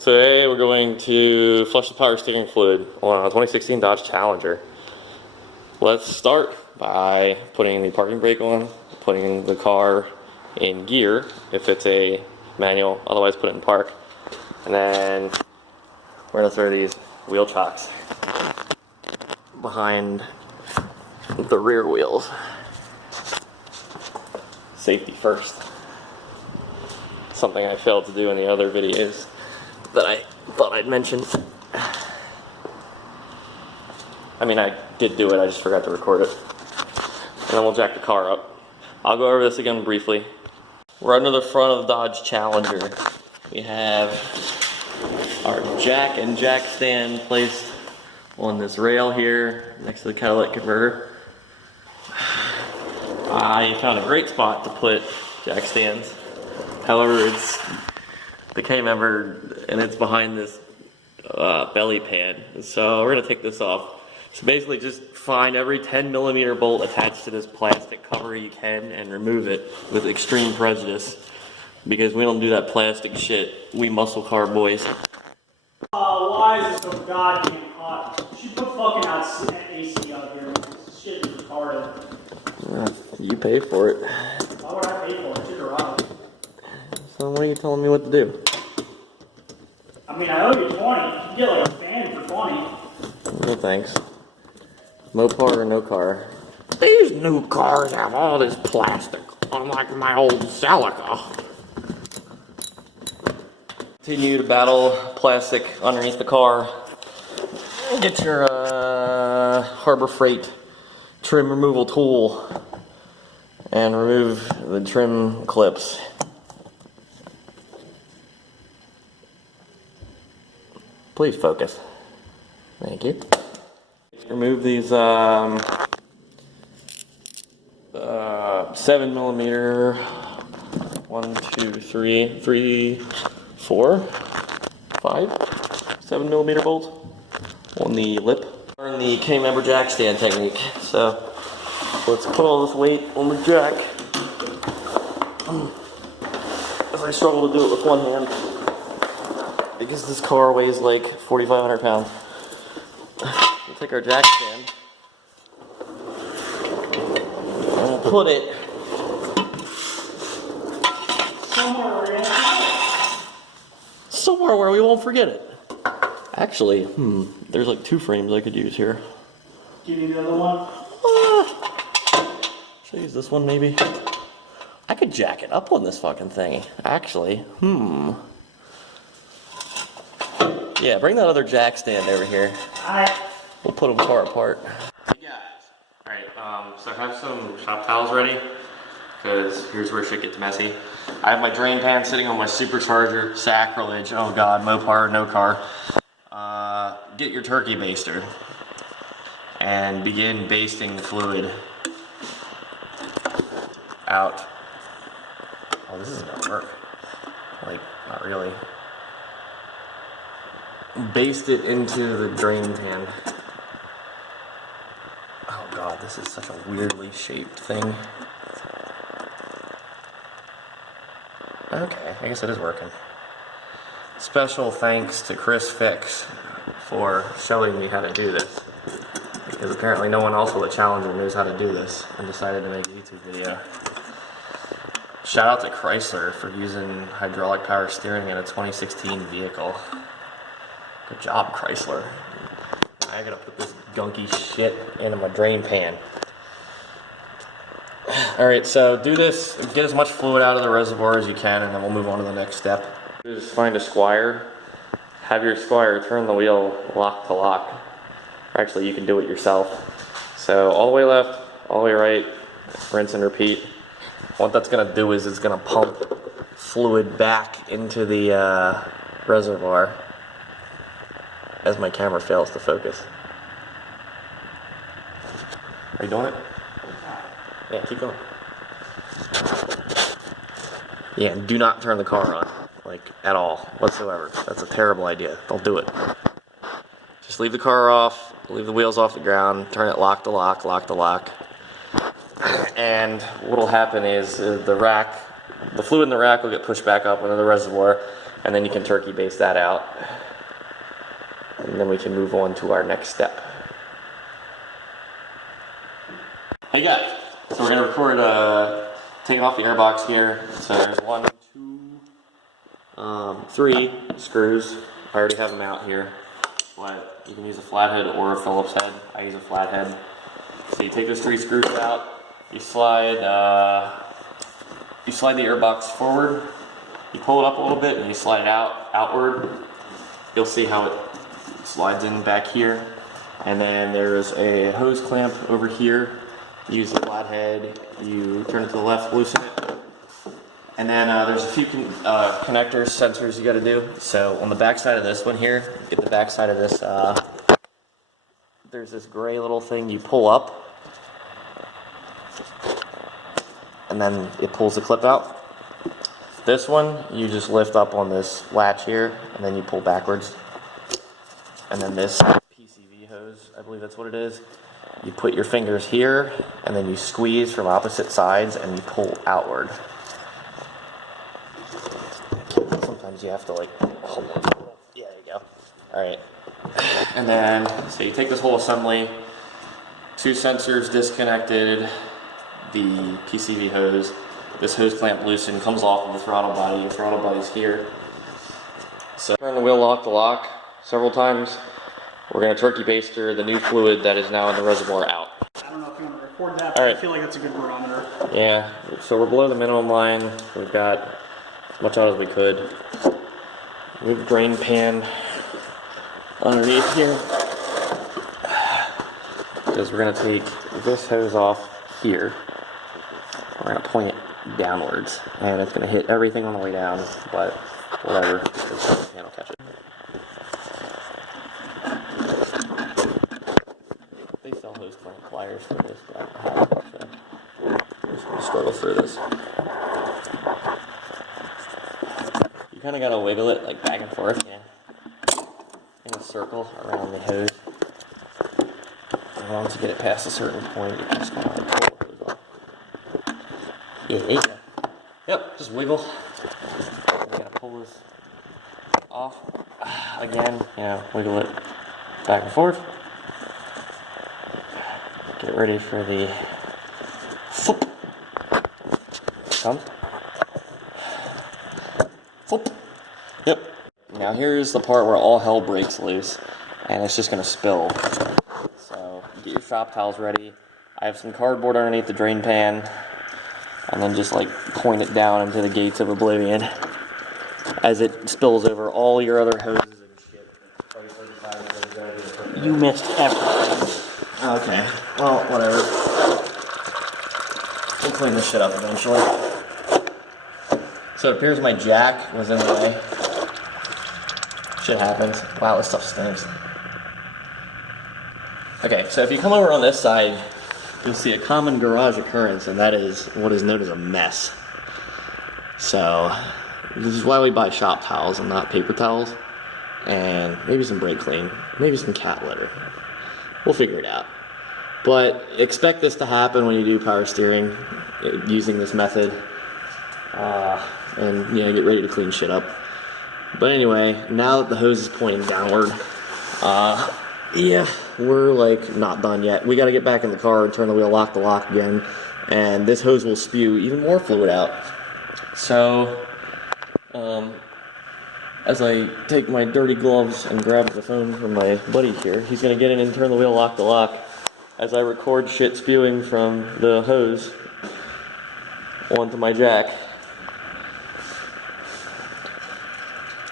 Today we're going to flush the power steering fluid on a 2016 Dodge Challenger. Let's start by putting the parking brake on, putting the car in gear if it's a manual, otherwise put it in park. And then we're going to throw these wheel chocks behind the rear wheels. Safety first. Something I failed to do in the other videos that I thought I'd mention. I mean, I did do it, I just forgot to record it. And then we'll jack the car up. I'll go over this again briefly. We're under the front of the Dodge Challenger. We have our jack and jack stand placed on this rail here next to the catalytic converter. I found a great spot to put jack stands. However, it's the K-member and it's behind this belly pad. So we're gonna take this off. So basically just find every 10mm bolt attached to this plastic cover you can and remove it with extreme prejudice, because we don't do that plastic shit, we muscle car boys. Why is it so goddamn hot? She put fucking out AC out here. This shit is retarded. You pay for it. Why would I pay for it? It's your garage. So what are you telling me what to do? I mean, I owe you 20. You can get like a fan for 20. No thanks. Mopar or no car? These new cars have all this plastic, unlike my old Celica. Continue to battle plastic underneath the car. Get your Harbor Freight trim removal tool and remove the trim clips. Please focus. Thank you. Remove these 7mm, 1, 2, 3, 4, 5, 7mm bolts on the lip. Learn the K-member jack stand technique. So let's put all this weight on the jack. As I struggle to do it with one hand, because this car weighs like 4,500 pounds. We'll take our jack stand and we'll put it somewhere where we won't forget it. Actually, there's like 2 frames I could use here. Give me the other one. Should I use this one maybe? I could jack it up on this fucking thing. Actually, yeah, bring that other jack stand over here. Alright. We'll put them far apart. Hey guys. Alright, so I have some shop towels ready, because here's where shit gets messy. I have my drain pan sitting on my supercharger. Sacrilege. Oh god, Mopar, no car. Get your turkey baster and begin basting the fluid out. Oh, this isn't gonna work. Like, not really. Baste it into the drain pan. Oh god, this is such a weirdly shaped thing. Okay, I guess it is working. Special thanks to Chris Fix for showing me how to do this, because apparently no one else with a Challenger knows how to do this and decided to make a YouTube video. Shout out to Chrysler for using hydraulic power steering in a 2016 vehicle. Good job, Chrysler. I gotta put this gunky shit into my drain pan. Alright, so do this, get as much fluid out of the reservoir as you can, and then we'll move on to the next step. Just find a squire, have your squire turn the wheel lock to lock. Or actually, you can do it yourself. So all the way left, all the way right, rinse and repeat. What that's gonna do is it's gonna pump fluid back into the reservoir as my camera fails to focus. Are you doing it? Yeah, keep going. Yeah, and do not turn the car on, like, at all, whatsoever. That's a terrible idea. Don't do it. Just leave the car off, leave the wheels off the ground, turn it lock to lock, lock to lock. And what'll happen is the fluid in the rack will get pushed back up into the reservoir, and then you can turkey baste that out. And then we can move on to our next step. Hey guys, so we're gonna record taking off the airbox here. So there's 1, 2, 3 screws. I already have them out here, but you can use a flathead or a Phillips head. I use a flathead. So you take those 3 screws out, you slide the airbox forward, you pull it up a little bit, and you slide it outward. You'll see how it slides in back here. And then there's a hose clamp over here. You use the flathead, you turn it to the left, loosen it. And then there's a few connectors, sensors you gotta do. So on the back side of this one here, get the back side of this, there's this gray little thing you pull up, and then it pulls the clip out. This one, you just lift up on this latch here, and then you pull backwards. And then this PCV hose, I believe that's what it is, you put your fingers here, and then you squeeze from opposite sides, and you pull outward. Sometimes you have to like hold it. Yeah, there you go. Alright. And then, so you take this whole assembly, 2 sensors disconnected, the PCV hose, this hose clamp loosened, comes off of the throttle body, your throttle body's here. So turn the wheel lock to lock several times. We're going to turkey baster the new fluid that is now in the reservoir out. I don't know if you want to record that, but I feel like that's a good barometer. Yeah, so we're below the minimum line. We've got as much out as we could. Move the drain pan underneath here, because we're going to take this hose off here. We're going to point it downwards, and it's going to hit everything on the way down, but whatever, the drain pan will catch it. They sell hose clamp pliers for this, but I don't have them, so I'm just going to struggle through this. You kind of got to wiggle it like back and forth, yeah, in a circle around the hose. And once you get it past a certain point, you just kind of like pull the hose off. Yeah, there you go. Yep, just wiggle. You gotta pull this off again. Yeah, wiggle it back and forth. Get ready for the flip. Comes. Flip. Yep. Now here's the part where all hell breaks loose, and it's just gonna spill. So get your shop towels ready. I have some cardboard underneath the drain pan, and then just like point it down into the gates of oblivion as it spills over all your other hoses and shit. You missed everything. Okay, well, whatever. We'll clean this shit up eventually. So it appears my jack was in the way. Shit happens. Wow, this stuff stinks. Okay, so if you come over on this side, you'll see a common garage occurrence, and that is what is known as a mess. So this is why we buy shop towels and not paper towels, and maybe some brake clean, maybe some cat litter. We'll figure it out. But expect this to happen when you do power steering using this method, and you know, get ready to clean shit up. But anyway, now that the hose is pointing downward, yeah, we're like not done yet. We got to get back in the car and turn the wheel lock to lock again, and this hose will spew even more fluid out. So as I take my dirty gloves and grab the phone from my buddy here, he's gonna get in and turn the wheel lock to lock as I record shit spewing from the hose onto my jack.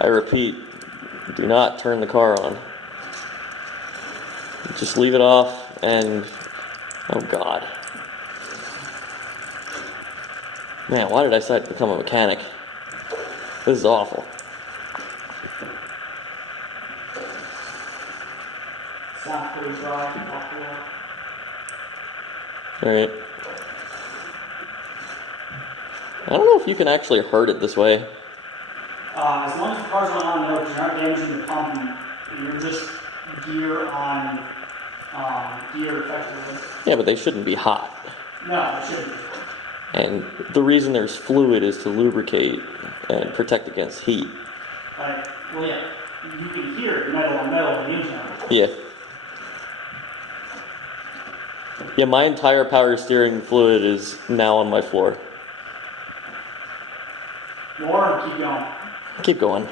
I repeat, do not turn the car on. Just leave it off and, oh God. Man, why did I decide to become a mechanic? This is awful. Sounds pretty dry. Alright. I don't know if you can actually hurt it this way. As long as the car's not on road, you're not damaging the pump, and you're just gear on gear effectively. Yeah, but they shouldn't be hot. No, it shouldn't. And the reason there's fluid is to lubricate and protect against heat. Like, well, yeah, you can hear metal on metal in the engine. Yeah. Yeah, my entire power steering fluid is now on my floor. More or keep going? Keep going.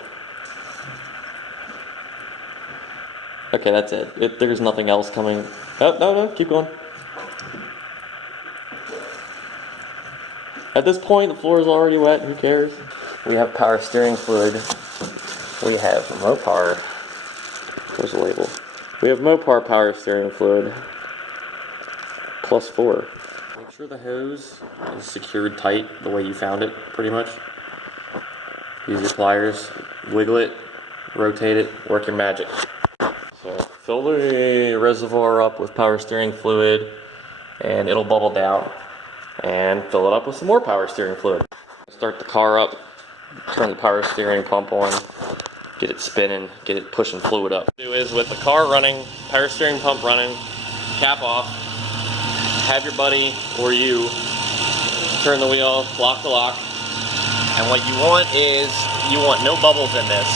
Okay, that's it. There's nothing else coming. Oh, no, keep going. At this point, the floor is already wet. Who cares? We have power steering fluid. We have Mopar. There's a label. We have Mopar power steering fluid. +4. Make sure the hose is secured tight the way you found it, pretty much. Use your pliers, wiggle it, rotate it, work your magic. So fill the reservoir up with power steering fluid and it'll bubble down. And fill it up with some more power steering fluid. Start the car up, turn the power steering pump on, get it spinning, get it pushing fluid up. What you do is with the car running, power steering pump running, cap off, have your buddy or you turn the wheel lock to lock. And what you want is, you want no bubbles in this.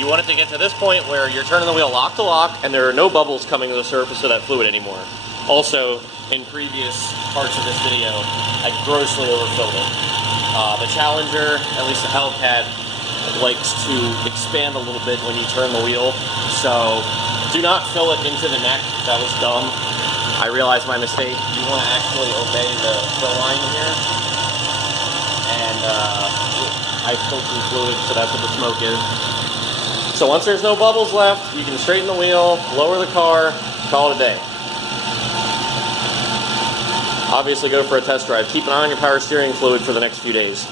You want it to get to this point where you're turning the wheel lock to lock and there are no bubbles coming to the surface of that fluid anymore. Also, in previous parts of this video, I grossly overfilled it. The Challenger, at least the Hellcat, likes to expand a little bit when you turn the wheel. So do not fill it into the neck. That was dumb. I realized my mistake. You want to actually obey the fill line here. And I filled some fluid, so that's what the smoke is. So once there's no bubbles left, you can straighten the wheel, lower the car, call it a day. Obviously go for a test drive. Keep an eye on your power steering fluid for the next few days.